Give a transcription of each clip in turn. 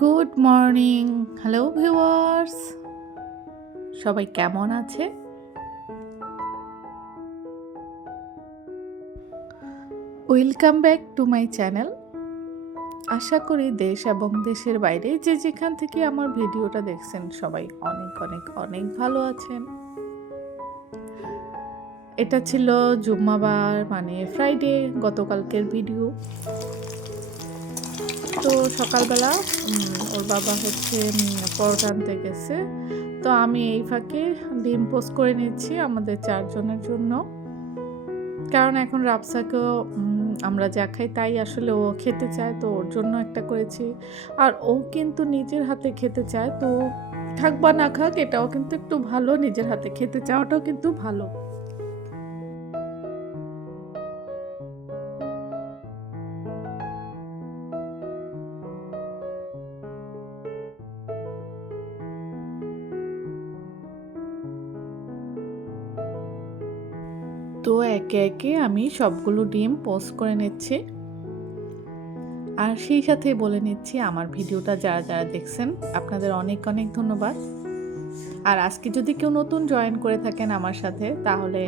Good morning, hello viewers. সবাই কেমন আছে? Welcome back to my channel. আশা করি দেশ এবং দেশের বাইরে যে যেখান থেকে আমার ভিডিওটা দেখছেন সবাই অনেক অনেক অনেক ভালো আছেন। এটা ছিল জুম্মাবার মানে ফ্রাইডে গতকালকের ভিডিও তো সকালবেলা ওর বাবা হচ্ছে পরোটা আনতে গেছে। তো আমি এই ফাঁকে ডিম পোস্ট করে নিচ্ছি আমাদের চারজনের জন্য। কারণ এখন রাবসাকেও আমরা যা খাই তাই আসলে ও খেতে চায়, তো ওর জন্য একটা করেছি। আর ও কিন্তু নিজের হাতে খেতে চায়, তো খাক বা না খাক এটাও কিন্তু একটু ভালো, নিজের হাতে খেতে চাওয়াটাও কিন্তু ভালো। তো একে একে আমি সবগুলো ডিম পোস্ট করে নিচ্ছি। আর সেই সাথে বলে নিচ্ছি আমার ভিডিওটা যারা যারা দেখছেন, আপনাদের অনেক অনেক ধন্যবাদ। আর আজকে যদি কেউ নতুন জয়েন করে থাকেন আমার সাথে, তাহলে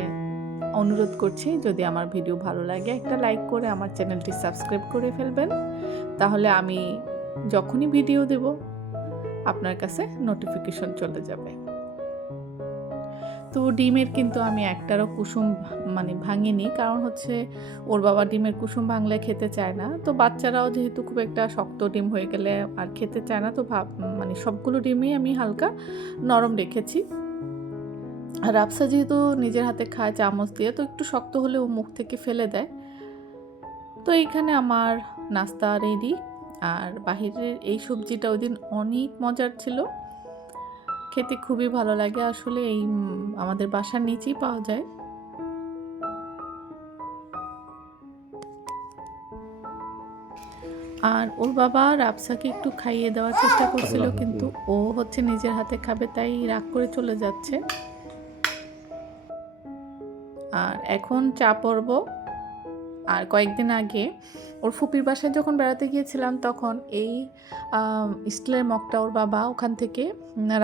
অনুরোধ করছি যদি আমার ভিডিও ভালো লাগে একটা লাইক করে আমার চ্যানেলটি সাবস্ক্রাইব করে ফেলবেন। তাহলে আমি যখনই ভিডিও দেব, আপনার কাছে নোটিফিকেশন চলে যাবে। তো ডিমের কিন্তু আমি একটারও কুসুম মানে ভাঙিনি। কারণ হচ্ছে ওর বাবা ডিমের কুসুম ভাঙলে খেতে চায় না। তো বাচ্চারাও যেহেতু খুব একটা শক্ত ডিম হয়ে গেলে আর খেতে চায় না, তো ভাব মানে সবগুলো ডিমই আমি হালকা নরম রেখেছি। আর রাবসা যেহেতু নিজের হাতে খায় চামচ দিয়ে, তো একটু শক্ত হলে ও মুখ থেকে ফেলে দেয়। তো এইখানে আমার নাস্তা রেডি আর বাহিরের এই সবজিটা ওই দিন অনেক মজার ছিল। খেতে খুবই ভালো লাগে। আসলে এই আমাদের বাসার নিচেই পাওয়া যায়। আর ওর বাবা রাবসাকে একটু খাইয়ে দেওয়ার চেষ্টা করছিল কিন্তু ও হচ্ছে নিজের হাতে খাবে তাই রাগ করে চলে যাচ্ছে। আর এখন চা পর্ব। আর কয়েকদিন আগে ওর ফুপির বাসায় যখন বেড়াতে গিয়েছিলাম তখন এই স্টিলের মগটা ওর বাবা ওখান থেকে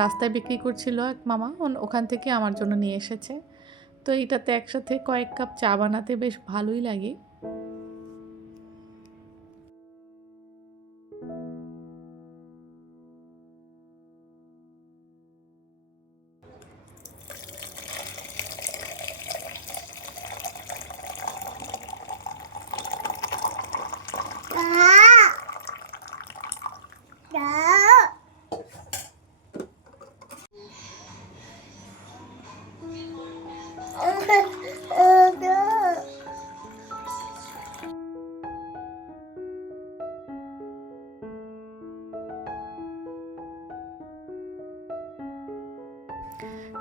রাস্তায় বিক্রি করছিল এক মামা। ওখান থেকে আমার জন্য নিয়ে এসেছে। তো এটাতে একসাথে কয়েক কাপ চা বানাতে বেশ ভালোই লাগে।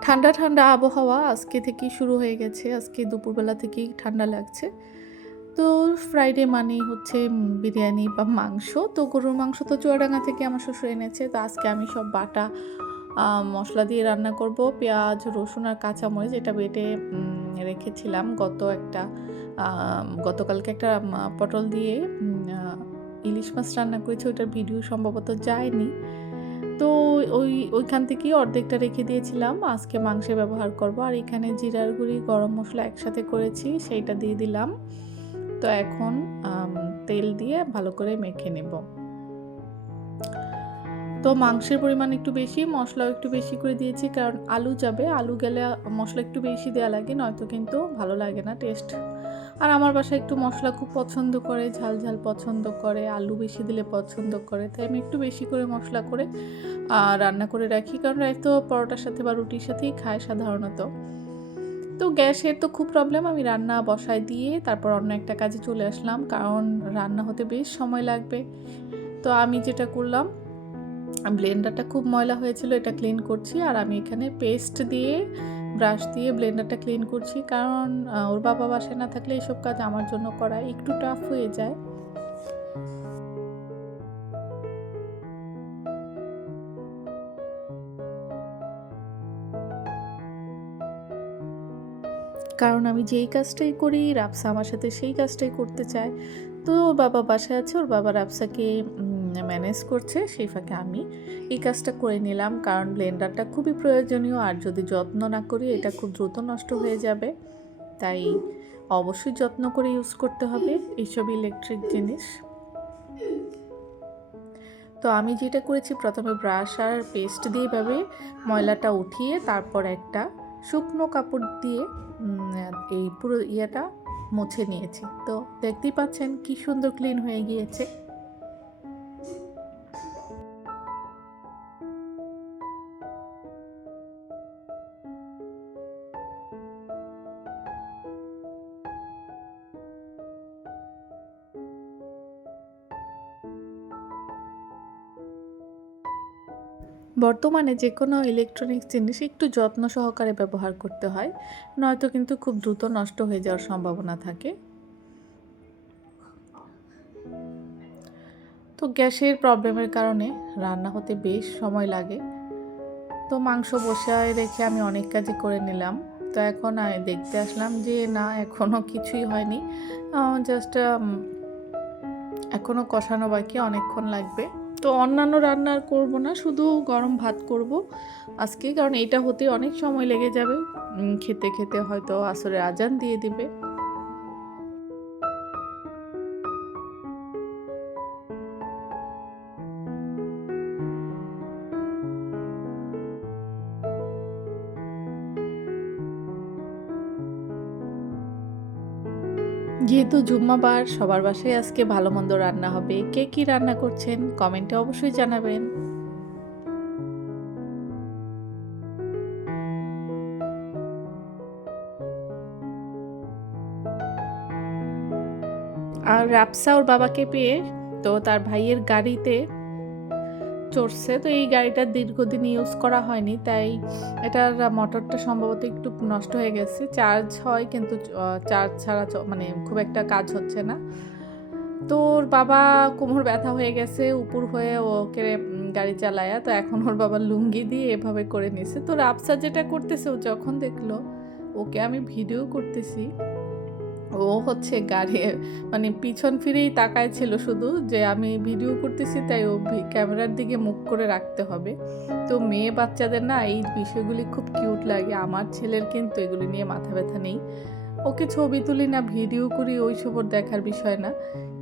ঠান্ডা ঠান্ডা আবহাওয়া আজকে থেকেই শুরু হয়ে গেছে। আজকে দুপুরবেলা থেকেই ঠান্ডা লাগছে। তো ফ্রাইডে মানেই হচ্ছে বিরিয়ানি বা মাংস। তো গরুর মাংস তো চুয়াডাঙ্গা থেকে আমার শ্বশুর এনেছে। তো আজকে আমি সব বাটা মশলা দিয়ে রান্না করব। পেঁয়াজ, রসুন আর কাঁচামরিচ এটা বেটে রেখেছিলাম গত একটা গতকালকে একটা পটল দিয়ে ইলিশ মাছ রান্না করেছি। ওইটার ভিডিও সম্ভবত যায়নি। তো ওই, ওইখান থেকেই অর্ধেকটা রেখে দিয়েছিলাম। আজকে মাংসে ব্যবহার করব। আর এখানে জিরার গুঁড়ি, গরম মশলা একসাথে করেছি, সেইটা দিয়ে দিলাম। তো এখন তেল দিয়ে ভালো করে মেখে নেব। তো মাংসের পরিমাণ একটু বেশি, মশলাও একটু বেশি করে দিয়েছি, কারণ আলু যাবে, আলু গেলে মশলা একটু বেশি দেওয়া লাগে, নয়তো কিন্তু ভালো লাগে না টেস্ট আর আমার বাসায় একটু মশলা খুব পছন্দ করে, ঝাল ঝাল পছন্দ করে, আলু বেশি দিলে পছন্দ করে, তাই আমি একটু বেশি করে মশলা করে রান্না করে রাখি, কারণ রাই তো পরোটার সাথে বা রুটির সাথেই খায় সাধারণত। তো গ্যাসের তো খুব প্রবলেম আমি রান্না বসায় দিয়ে তারপর অন্য একটা কাজে চলে আসলাম, কারণ রান্না হতে বেশ সময় লাগবে। তো আমি যেটা করলাম ব্লেন্ডারটা খুব ময়লা হয়েছিল, এটা ক্লিন করছি, আর আমি এখানে পেস্ট দিয়ে ব্রাশ দিয়ে ব্লেন্ডারটা ক্লিন করছি, কারণ ওর বাবা বাসায় না থাকলে এইসব কাজ আমার জন্য করা একটু টাফ হয়ে যায়। কারণ আমি যেই কাজটাই করি রাবসা আমার সাথে সেই কাজটাই করতে চায়। তো ওর বাবা বাসায় আছে, ওর বাবা রাবসাকে ম্যানেজ করছে, সেই ফাঁকে আমি এই কাজটা করে নিলাম। কারণ ব্লেন্ডারটা খুবই প্রয়োজনীয়, আর যদি যত্ন না করি, এটা খুব দ্রুত নষ্ট হয়ে যাবে। তাই অবশ্যই যত্ন করে ইউজ করতে হবে এইসব ইলেকট্রিক জিনিস। তো আমি যেটা করেছি, প্রথমে ব্রাশ আর পেস্ট দিয়ে এভাবে ময়লাটা উঠিয়ে, তারপর একটা শুকনো কাপড় দিয়ে এই পুরো ইয়েটা মুছে নিয়েছি। তো দেখতেই পাচ্ছেন কি সুন্দর ক্লিন হয়ে গিয়েছে। বর্তমানে যে কোনো ইলেকট্রনিক্স জিনিস একটু যত্ন সহকারে ব্যবহার করতে হয়, নয়তো কিন্তু খুব দ্রুত নষ্ট হয়ে যাওয়ার সম্ভাবনা থাকে। তো গ্যাসের প্রবলেমের কারণে রান্না হতে বেশ সময় লাগে। তো মাংস বসায় রেখে আমি অনেক কাজই করে নিলাম। তো এখন দেখতে আসলাম যে না এখনও কিছুই হয়নি। জাস্ট এখনও কষানো বাকি, অনেকক্ষণ লাগবে। তো অন্যান্য রান্না আর করব না, শুধু গরম ভাত করব আজকে। কারণ এটা হতে অনেক সময় লেগে যাবে। খেতে খেতে হয়তো আসরে আজান দিয়ে দিবে। যেহেতু জুম্মাবার সবার বাসায় আজকে ভালো মন্দ রান্না হবে। কে কি রান্না করছেন? কমেন্টে অবশ্যই জানাবেন। আর রাপসা ওর বাবাকে পেয়ে তো তার ভাইয়ের গাড়িতে চড়ছে। তো এই গাড়িটা দীর্ঘদিন ইউজ করা হয়নি, তাই এটার মোটরটা সম্ভবত একটু নষ্ট হয়ে গেছে। চার্জ হয় কিন্তু চার্জ ছাড়া মানে খুব একটা কাজ হচ্ছে না। তো ওর বাবা কোমর ব্যথা হয়ে গেছে, উপর হয়ে ওকে গাড়ি চালায়া। তো এখন ওর বাবা লুঙ্গি দিয়ে এভাবে করে নিছে। তো রাপসা যেটা করতেছে, ও যখন দেখল, ওকে আমি ভিডিও করতেছি। ও হচ্ছে গাড়ি মানে পিছন ফিরেই তাকায় ছিল শুধু যে আমি ভিডিও করতেছি, তাই ও ক্যামেরার দিকে মুখ করে রাখতে হবে। তো মেয়ে বাচ্চাদের না এই বিষয়গুলি খুব কিউট লাগে, আমার ছেলের কিন্তু এগুলি নিয়ে মাথা ব্যথা নেই। ওকে ছবি তুলি না ভিডিও করি, ওই সব দেখার বিষয় না।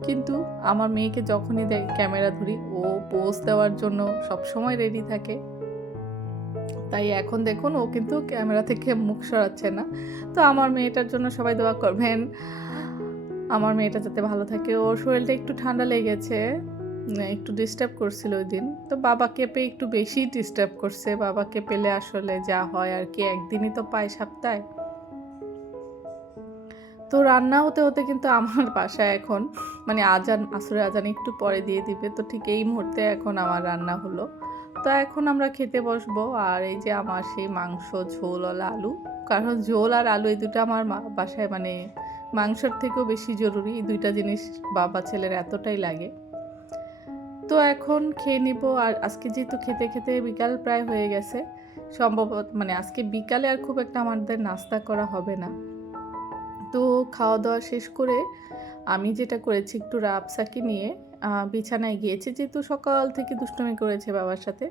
কিন্তু আমার মেয়েকে যখনই ক্যামেরা ধরি, ও পোস্ট দেওয়ার জন্য সবসময় রেডি থাকে। তাই এখন দেখুন ও কিন্তু ক্যামেরা থেকে মুখ সরাচ্ছে না। তো আমার মেয়েটার জন্য সবাই দোয়া করবেন। আমার মেয়েটা যাতে ভালো থাকে। ওর শরীরটা একটু ঠান্ডা লেগেছে। একটু ডিস্টার্ব করছিল ওই দিন। তো বাবাকে পেয়ে একটু বেশি ডিস্টার্ব করছে। বাবাকে পেলে আসলে যা হয় আর কি। একদিনই তো পায় সপ্তাহে। তো রান্না হতে হতে কিন্তু আমার বাসায় এখন মানে আজান আসরে আজান একটু পরে দিয়ে দিবে। তো ঠিক এই মুহূর্তে এখন আমার রান্না হলো। তো এখন আমরা খেতে বসবো। আর এই যে আমার সেই মাংস, ঝোল আলু। কারণ ঝোল আর আলু এই দুটো আমার বাসায় মানে মাংসর থেকেও বেশি জরুরি। এই দুইটা জিনিস বাবা ছেলের এতটাই লাগে। তো এখন খেয়ে নিব। আর আজকে যেহেতু খেতে খেতে বিকাল প্রায় হয়ে গেছে সম্ভবত মানে আজকে বিকালে আর খুব একটা আমাদের নাস্তা করা হবে না। তো খাওয়া দাওয়া শেষ করে আমি যেটা করেছি একটু রাবসাকে নিয়ে বিছানায় গিয়েছে। যেহেতু সকাল থেকে দুষ্টমি করেছে বাবার সাথে।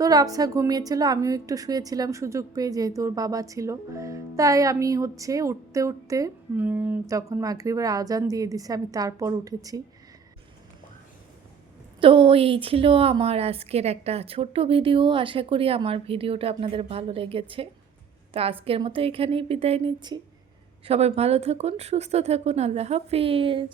তো রাবসা ঘুমিয়েছিল, আমিও একটু শুয়েছিলাম সুযোগ পেয়ে যেহেতু ওর বাবা ছিল। তাই আমি হচ্ছে উঠতে উঠতে তখন মাগরিবের আজান দিয়ে দিছে, আমি তারপর উঠেছি। তো এই ছিল আমার আজকের একটা ছোট্ট ভিডিও। আশা করি আমার ভিডিওটা আপনাদের ভালো লেগেছে। তো আজকের মতো এখানেই বিদায় নিচ্ছি। সবাই ভালো থাকুন, সুস্থ থাকুন, আল্লাহ হাফিজ।